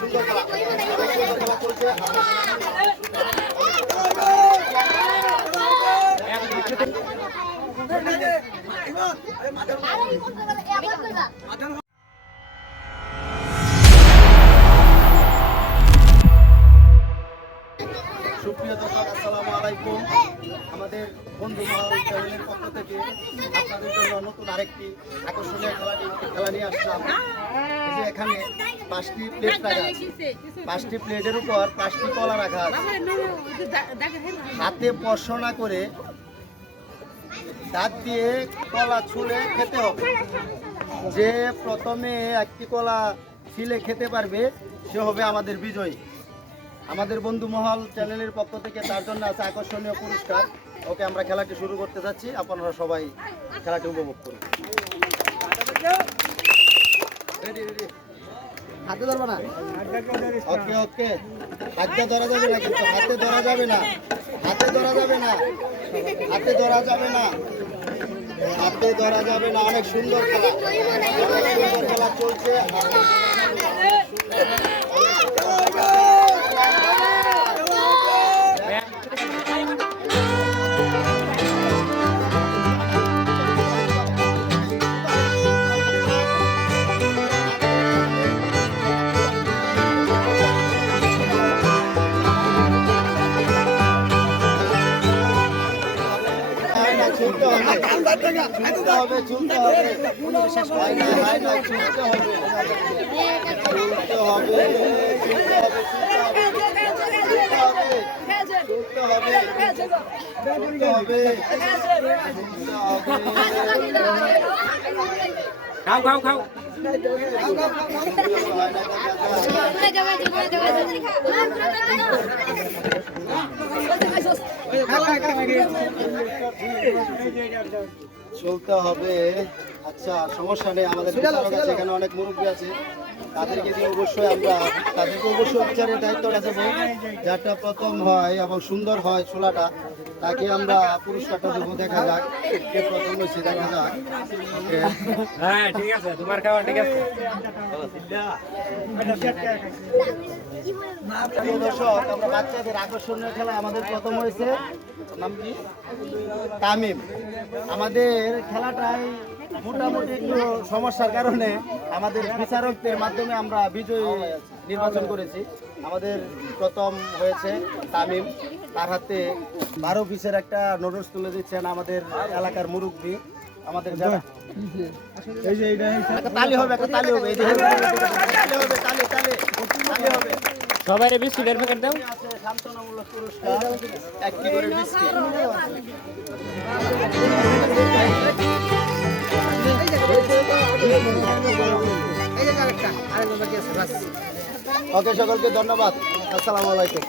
সুন্দর খেলা সুপ্রিয় দর্শক, আসসালামু আলাইকুম। আমাদের বন্ধু চ্যানেলের পক্ষ থেকে আপনাদের জন্য নতুন আরেকটি আকর্ষণীয় খেলা খেলা নিয়ে আসলাম। যে এখানে পাঁচটি প্লেট রাখা আছে। পাঁচটি প্লেটের উপর পাঁচটি কলা রাখা আছে। হাতে স্পর্শ না করে দাঁত দিয়ে কলা ছুলে খেতে হবে। যে প্রথমে একটি কলা ছিলে খেতে পারবে সে হবে আমাদের বিজয়ী। আমাদের বন্ধু মহল চ্যানেলের পক্ষ থেকে তার জন্য আছে আকর্ষণীয় পুরস্কার। ওকে আমরা খেলাটি শুরু করতে যাচ্ছি। আপনারা সবাই খেলাটি উপভোগ করুন? হাতে ধরবে না? ওকে ওকে। হাতে ধরা যাবে না কিন্তু, হাতে ধরা যাবে না। হাতে ধরা যাবে না। হাতে ধরা যাবে না। হাতে ধরা যাবে না। অনেক সুন্দর খেলা। খেলা চলছে। হবে। ছুটতে হবে। হয় না, হয় না, ছুটতে হবে। ছুটতে হবে, ছুটতে হবে, ছুটতে হবে। ছুটতে হবে, খাও খাও খাও চলতে হবে। আচ্ছা সমস্যা নেই আমাদের এখানে অনেক মুরব্বী আছে। তাদেরকে দিয়ে অবশ্যই আমরা তাদেরকে অবশ্যই বিচারের দায়িত্বটা দেবো যারটা প্রথম হয় এবং সুন্দর হয় ছোলাটা তাকে আমরা পুরস্কারটা দেবো দেখা যাক কে প্রথম হয়েছে দেখা যাক। হ্যাঁ ঠিক আছে তোমার খাওয়া ঠিক আছে। দর্শক আমরা বাচ্চাদের আকর্ষণীয় খেলা আমাদের প্রথম হয়েছে। তামিম। আমাদের খেলাটাই মোটামুটি একটু সমস্যার কারণে আমাদের বিচারকদের মাধ্যমে আমরা বিজয়ী নির্বাচন করেছি। আমাদের প্রথম হয়েছে তামিম। তার হাতে বারো পিসের একটা নোটস তুলে দিচ্ছেন আমাদের এলাকার মুরব্বী। আমাদের যারা একটা তালি হবে একটা তালি হবে, এই যে তালি হবে তালি। তালি হবে। সবাই বিস্কুটের প্যাকেট দাও। ওকে সকলকে ধন্যবাদ। আসসালামু আলাইকুম।